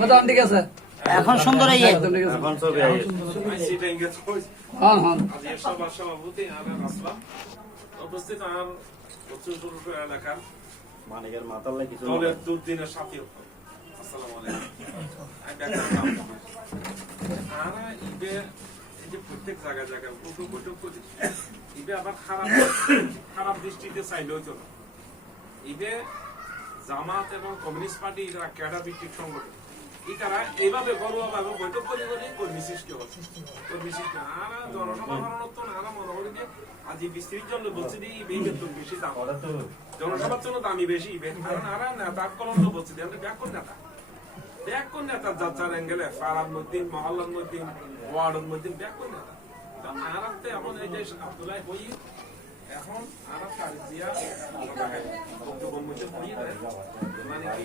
মজান ঠিক আছে? এখন সুন্দর এই এখন হ্যাঁ হ্যাঁ। উপস্থিত উচ্চ মানিকের কিছু দলের দুর্দিনের সাথী আসসালামু আলাইকুম। আরা ইবে এই যে প্রত্যেক জায়গায় জায়গায় বৈঠক বৈঠক করি ইবে আবার খারাপ খারাপ দৃষ্টিতে চাইলে হইতো ইবে জামাত এবং কমিউনিস্ট পার্টি এরা ক্যাডার ভিত্তিক সংগঠন। তারা এইভাবে ঘরোয়া ভাবে বৈঠক করে করে কর্মী সৃষ্টি হচ্ছে কর্মী সৃষ্টি আর জনসভা তো না মনে করি যে আজ এই বিস্তৃতির জন্য বলছি যে এই বেতন বেশি দাম। জনসভার জন্য দামি বেশি কারণ আর নেতা কলম তো বলছি আমরা ব্যাকুল নেতা? ব্যাকুল নেতা? যাত্রার অ্যাঙ্গেলে পাড়ার মধ্যে মহল্লার ওয়ার্ডের মধ্যে ব্যাকুল নেতা? কারণ আরামতে এমন এই যে আব্দুল্লাহ হই এখন কারিজিয়া মানে কি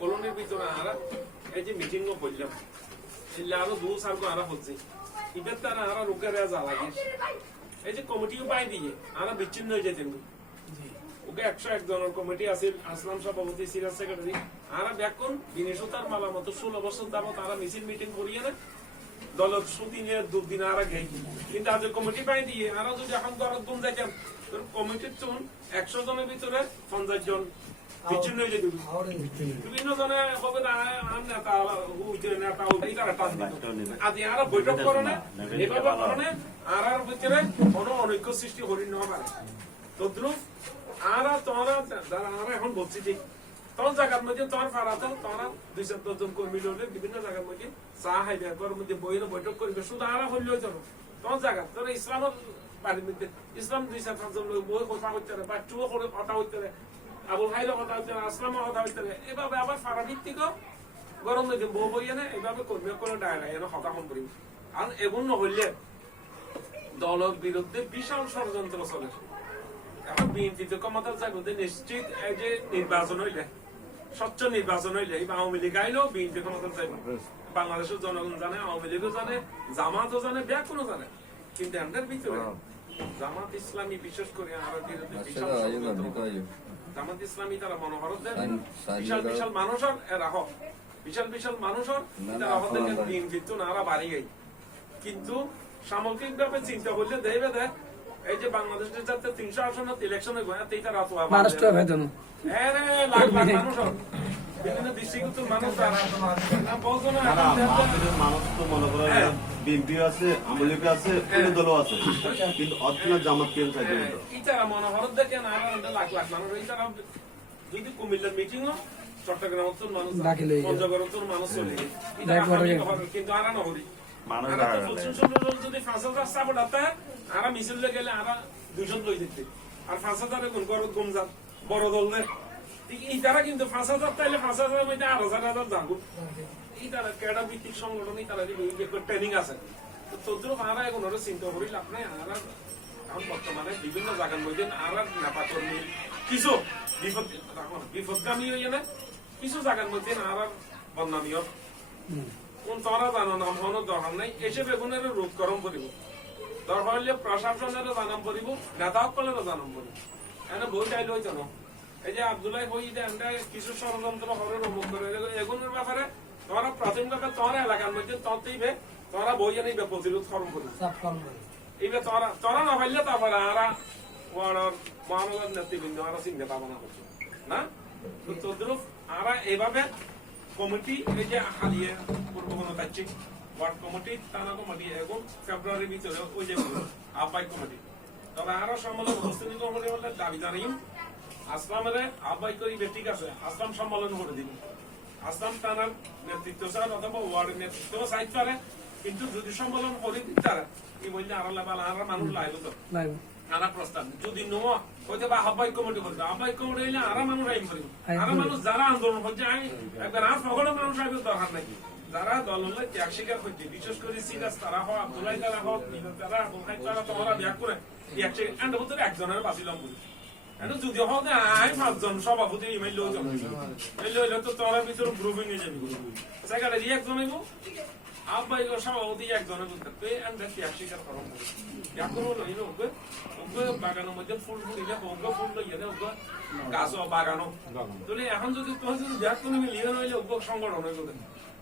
কলোনির ভিতরে আরা এই যে মিটিংও করলাম। এলে আরও দু সাল আরা হচ্ছে ইবের তারা আরা রেজা লাগে এই যে কমিটিও পাই দিয়ে আরা বিচ্ছিন্ন হয়ে যেতেন ওকে একশো কমিটি আছে আসলাম সভাপতি সিরাজ সেক্রেটারি আরা ব্যাকুন বিনেশতার মালা মতো ষোলো বছর তারা মিছিল মিটিং করিয়ে না দলের সুদিনের দুদিন আর আগে কিন্তু আজ কমিটি পাই দিয়ে আরও যদি এখন গুম যাইতাম কমিটির চুন একশো জনের ভিতরে পঞ্চাশ জন। বিচ্ছিন্ন হয়ে যেত বিভিন্ন জনে হবে না আম নেতা উইতে নেতা এই তারা আজ আর বৈঠক করে না এভাবে করে না আর আর ভিতরে কোনো অনৈক্য সৃষ্টি করি না পারে তদ্রুপ আর তোমরা যারা আমরা এখন বলছি ঠিক তখন জায়গার মধ্যে তোমার তোমরা দুই চার দশজন কর্মী লোকে বিভিন্ন জায়গার মধ্যে চা হাইবে একবার মধ্যে বইয়ের বৈঠক করবে শুধু আর হইলেও চলো তোমার জায়গা তোর ইসলামের বাড়ির মধ্যে ইসলাম দুই চার পাঁচজন লোক বই কথা হইতে পারে বা চুও করে কথা হইতে পারে আবুল হাইলের কথা হইতে পারে আসলামের কথা হইতে এভাবে আবার ফারা ভিত্তিক গরম মধ্যে বউ বই এনে এইভাবে কর্মী করে ডায়রা এনে হতাহন করি। আর এমন নহইলে দলের বিরুদ্ধে বিশাল ষড়যন্ত্র চলে। এখন বিএনপিতে ক্ষমতা চাইতে নিশ্চিত এই যে নির্বাচন হইলে স্বচ্ছ নির্বাচন হইলে আওয়ামী লীগ আইলেও বিএনপি ক্ষমতা চাইব বাংলাদেশের জনগণ জানে আওয়ামী লীগও জানে জামাতও জানে ব্যাকুনও জানে। কিন্তু এদের ভিতরে জামাত ইসলামী বিশেষ করে আমার বিরুদ্ধে বিশাল ষড়যন্ত্র। জামাত ইসলামী তারা মনোহরত দেন। বিশাল বিশাল মানুষের এরা হক। বিশাল বিশাল মানুষের তারা হক দিন বিএনপি তো নারা বাড়ি গাই। কিন্তু সামগ্রিক ভাবে চিন্তা করলে দেখবে দেখ এই যে বাংলাদেশের যাতে তিনশো আসনত ইলেকশনে গয়া তেই তারা মানুষটা ভেতন লাখ লাখ মানুষ হন। বিভিন্ন দৃষ্টিগত মানুষ তারা না বলতো না না, মানুষ তো মনে করেন বিএনপি আছে আমলিকে আছে অন্য দলও আছে। কিন্তু অর্থনা জামাত কেন থাকে না? তো। ইতারা দেখেন আর আমাদের লাখ লাখ মানুষ ইতারা যদি কুমিল্লার মিটিং চট্টগ্রাম তো মানুষ দাখিল হয়ে মানুষ চলে। হবে, কিন্তু আরা নহরি। মানুষ সুন্দরবন যদি পাঁচ হাজার আরা মিছিল গেলে আরা দুইজন লই দিতে আর পাঁচ হাজারে গুণ করত গুম যান বড় দল নে ইতারা কিন্তু পাঁচ হাজার তাইলে পাঁচ হাজার মধ্যে আট হাজার হাজার যাব ইতারা ক্যাডা ভিত্তিক সংগঠন ট্রেনিং আছে। তো আরা এখন ওরা চিন্তা করি, লাভ নাই, আরা এখন বর্তমানে বিভিন্ন জায়গার মধ্যে আরা কিছু বিপদ বিপদগামী হইয়া না, কিছু জায়গার মধ্যে আরা বদনামীয় কোন তোরা জানো নাম দরকার নাই, এসে বেগুনের রোধ গরম করিব। দরকার হলে প্রশাসনেরও জানাম করিব নেতা সকলেরও জানাম করিব এনে বই চাইলে হইতো না এই যে আব্দুল্লাহ হই যে আমরা কিছু ষড়যন্ত্র হরের অমুক করে এগুলোর ব্যাপারে তোমরা প্রাথমিকভাবে তোমরা এলাকার মধ্যে ততেইবে তোমরা বই আনিবে প্রতিরোধ করম করিব এইবে তোরা তোরা না পাইলে তারপরে আরা ওয়ার্ডর মহানগর নেতৃবৃন্দ আরা চিন্তা ভাবনা করছে। না? তদ্রুপ আরা এইভাবে কমিটি এই যে হারিয়ে পূর্ব কোনো কাছে ওয়ার্ড কমিটি থানা কমিটি এবং ফেব্রুয়ারির ভিতরে ওই যে আপাই কমিটি। তবে আরও সম্মেলন উপস্থিতি কমিটি দাবি জানাইম। আসলামের আহ্বাই করিবে ঠিক আছে আসলাম সম্মেলন করে দিন আসলাম থানার নেতৃত্ব স্যার অথবা ওয়ার্ডের নেতৃত্ব সাইড পারে কিন্তু যদি সম্মেলন করে দিন তারা কি বললে আরও আর মানুষ লাইব তো আনা প্রস্তাব যদি নো হইতে বা আহ্বায়ক কমিটি করবে আহ্বায়ক কমিটি হইলে আরা মানুষ আইন করিব আইন মানুষ যারা আন্দোলন করছে আমি একবার আর সকলের মানুষ আইবে দরকার নাই। যারা দললে ত্যাগ স্বীকার করছে বিশেষ করে সিরাজ তারা হোক আব্দুল্লাহ তারা হোক তারা তোমরা বিয়া করে একজনের বাঁচিলাম বলি যদি আই পাঁচজন সভাপতি ইমেল লোকজন এই লইলে তো তোরা ভিতরে গ্রুপিং হয়ে যাবি একজন হইব আব্বাই সভাপতি তুই এন্ড ত্যাগ স্বীকার করো লইলে ওকে ওকে বাগানের মধ্যে ফুল ওকে ফুল ওকে গাছ বাগানো। তাহলে এখন যদি তোমার যদি ব্যাগ কোনো মিলিয়ে নইলে ওকে সংগঠন হয়ে গেলে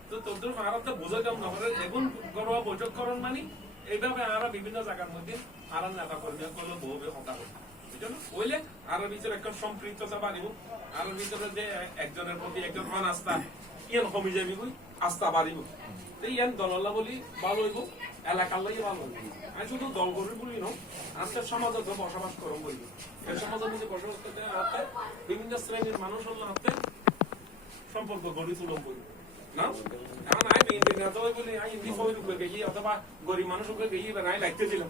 তো তোদের ভারতে বুঝাইতাম না করে এখন ঘরোয়া বৈঠক করণ মানে এইভাবে আমরা বিভিন্ন জায়গার মধ্যে আর নেতা কর্মী করলে বহুবে হতা। ওইলে আর ভিতরে একটা সম্পৃক্ততা বাড়িব আর ভিতরে যে একজনের প্রতি একজন অনাস্থা, ইয়ান কমে যাবি বুঝ আস্থা বাড়িব। ইয়ান দললা বলি ভালো হইব, এলাকার লাগি ভালো হইব। আমি শুধু দল করি বলি না আজকে সমাজে বসবাস করম বলব এই সমাজের মধ্যে বসবাস করতে হাতে বিভিন্ন শ্রেণির মানুষ হল হাতে সম্পর্ক গড়ি তুলম বলব না? এখন আমি না তো বলি, আমি হিন্দি ফোন গেছি অথবা গরিব মানুষ গেছি এবার আমি লাগতে ছিলাম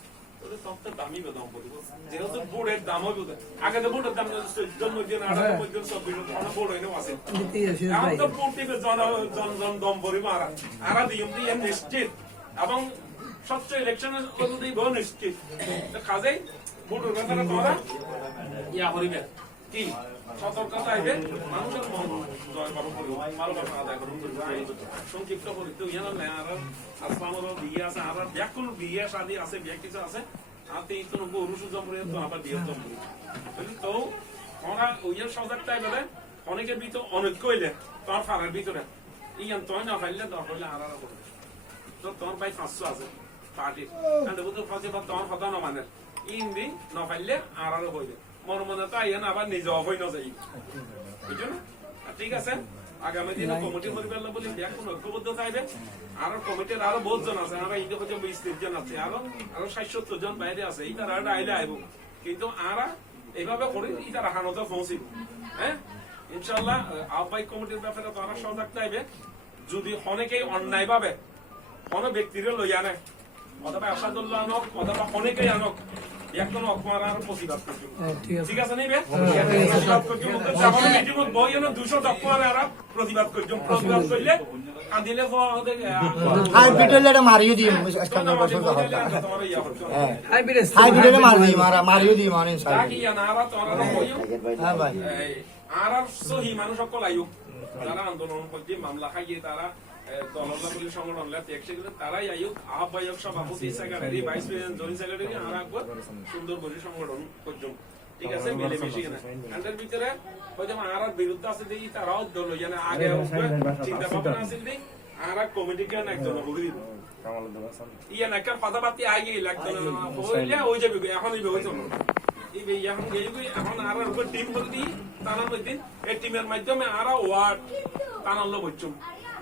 বুড় ওদের তত্ত্ব বেদম পড়িব যেহেতু বুড়ের দাম হবে আগে তো বুড়ের দাম চোদ্দ দিন আঠারো পর্যন্ত চব্বিশ তখন বুড় হইলেও আছে। এখন তো প্রত্যেকে জন জন জন দম পরিব আর আরা দিয়ম দিয়ে নিশ্চিত। এবং স্বচ্ছ ইলেকশন অনুযায়ী বহু নিশ্চিত। কাজেই ইয়া করিবে কি? সতর্কতা আইবে সংক্ষিপ্ত করি তো না আর আসলামর বিয়ে আছে আর ব্যাকুল বিয়ে, শাদি আছে, বিয়ে কিছু আছে, হাতে তো অনেক কইলে তোমার ফারার ভিতরে। ইয়ান তোয় না ফাইলে তো হইলে আর আর তো তোমার ভাই আছে, পার্টির। কারণ বুঝতে পারছি বা তোমার কথা না মানে। ইন্দি না পাইলে আর হইবে মনে মনে তো আইয়া না আবার নিজে অফ হই না যাই বুঝছ না ঠিক আছে আগামী দিনে কমিটি পরিবার বলি ঐক্যবদ্ধ আরও কমিটির আরও বহুত জন আছে আমরা ইন্দি হচ্ছে বিশ ত্রিশ জন আছে আরও আরও ষাট সত্তর জন বাইরে আছে এই তারা আইলে আইব কিন্তু আরা এইভাবে করে এই তারা হানতে পৌঁছিব হ্যাঁ ইনশাল্লাহ আহ্বায়ক কমিটির ব্যাপারে তারা সজাগ চাইবে যদি অনেকেই অন্যায় ভাবে কোন ব্যক্তির লইয়া নেয় অথবা আসাদুল্লাহ আনক অথবা অনেকেই আনক একদম অকমার আর প্রতিবাদ করছ ঠিক আছে। নিবে? প্রতিবাদ করছ যখন মিটিংত বই এনে দুশো অকমার আর প্রতিবাদ করছ প্রতিবাদ করলে কাঁদিলে ওদের হাই পিটলে মারিও দিম। আজকে আমরা বসে কথা। তোমার ইয়া হাই পিটলে মারি মারা মারিও দিম মানে তাকি ইয়া না আর তোরা বইও। হ্যাঁ ভাই। আর আর সহি মানুষ সকল আয়ুক। যারা আন্দোলন করছে মামলা খাইয়ে তারা দললা বলে সংগঠন সেগুলো তারাই আয়ুক আহ্বায়ক সভাপতি secretary vice president joint secretary আর একবার সুন্দর করে সংগঠন পর্যন্ত। ঠিক আছে মিলে না এটার ভিতরে হয়তো আর বিরুদ্ধে আছে দেখি তারাও দল জানে আগে চিন্তা ভাবনা আছে দেখি আর কমিটি কেন একজন বহি ইয়া একটা আগে লাগতো হইলে ওই যাবে এখন ইবে হইতো না। এখন আর টিম হল মধ্যে এই টিমের মাধ্যমে আর ওয়ার্ড তানাল্লো বইছুম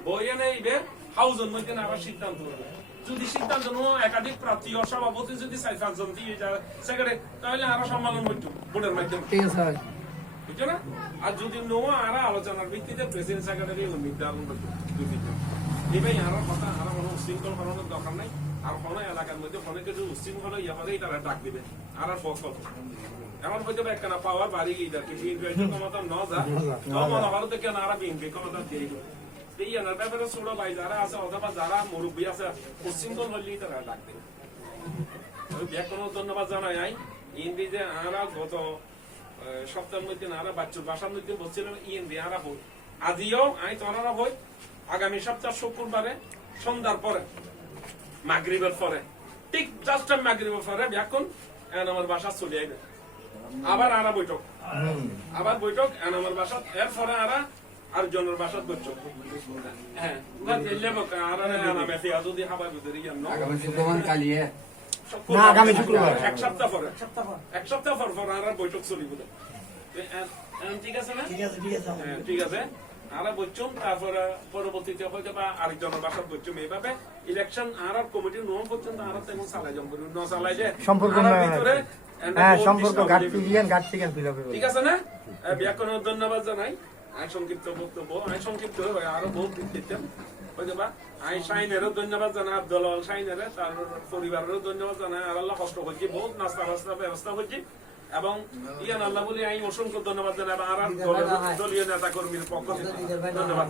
বইয়ানে ইবে হাউজের মধ্যে আবার সিদ্ধান্ত হবে যদি সিদ্ধান্ত নেওয়া একাধিক প্রার্থী ও সভাপতি যদি চাই পাঁচজন দিয়ে যায় সেখানে তাহলে আরও সম্মেলন হইতো বোর্ডের মাধ্যমে। ঠিক আছে বুঝছ না? আর যদি নোয়া আর আলোচনার ভিত্তিতে প্রেসিডেন্ট সেক্রেটারি নির্ধারণ করতো এবার আর কথা আর কোনো উশৃঙ্খল করানোর দরকার নাই। আর কোনো এলাকার মধ্যে কোনো কিছু উশৃঙ্খল ইয়ে হলেই তারা ডাক দিবে। আর আর ফস এমন হইতে পারে কেন পাওয়ার বাড়ি গিয়ে যাচ্ছে। বিএনপি ক্ষমতা ন যা মনে হলো তো কেন আর বিএনপি ক্ষমতা দিয়ে এই এনার ব্যাপারে ছোট ভাই যারা আছে অথবা যারা মুরব্বী আছে উশৃঙ্খল হলেই তারা ডাক আমি ব্যাকরণ ধন্যবাদ জানাই আই ইন্দি যে আমরা গত সপ্তাহের মধ্যে আরা বাচ্চুর বাসার মধ্যে বলছিলাম ইন্দি আরা হই আজিও আই তোরা হই আগামী সপ্তাহ শুক্রবারে সন্ধ্যার পরে মাগরিবের পরে ঠিক জাস্ট মাগরিবের পরে ব্যাকরণ এখন আমার বাসা চলে আইবে আবার আরা বৈঠক। আবার বৈঠক এখন আমার বাসা এর পরে আরা আর জনের বাসাত বৈঠক হ্যাঁ লেবক আর আনা মেফিয়া যদি হাবা ভিতরে গিয়ে আগামী শুক্রবার কালিয়ে না, আগামী শুক্রবার। এক সপ্তাহ পরে। এক সপ্তাহ পর। পর আর বৈঠক চলিব তো, এ- এ- ঠিক আছে না? ঠিক আছে ঠিক আছে হ্যাঁ, ঠিক আছে। আরা বলছুম তারপরে পরবর্তীতে হয়তো বা আরেকজনের বাসা বলছুম এইভাবে ইলেকশন আর কমিটির নিয়ম পর্যন্ত আর তেমন চালাই জম করি ন চালাই যে সম্পর্ক ভিতরে হ্যাঁ সম্পর্ক ঘাটতি আওয়ামী ঘাটতি কেন ঠিক আছে না? ব্যাকরণ ধন্যবাদ জানাই। আই সংক্ষিপ্ত বক্তব্য আই সংক্ষিপ্ত হয়ে আরও বহুত দিতাম। হয়তো বা সাইনেরও ধন্যবাদ জানাই আব্দুল আল শাইনের তার পরিবারেরও ধন্যবাদ জানাই। আর আল্লাহ কষ্ট করছি বহুত নাস্তা বাস্তা ব্যবস্থা করছি। এবং ইয়ান আল্লাহ বলি আমি অসংখ্য ধন্যবাদ জানাই। এবং আর দলীয় নেতা কর্মীর পক্ষ থেকে ধন্যবাদ।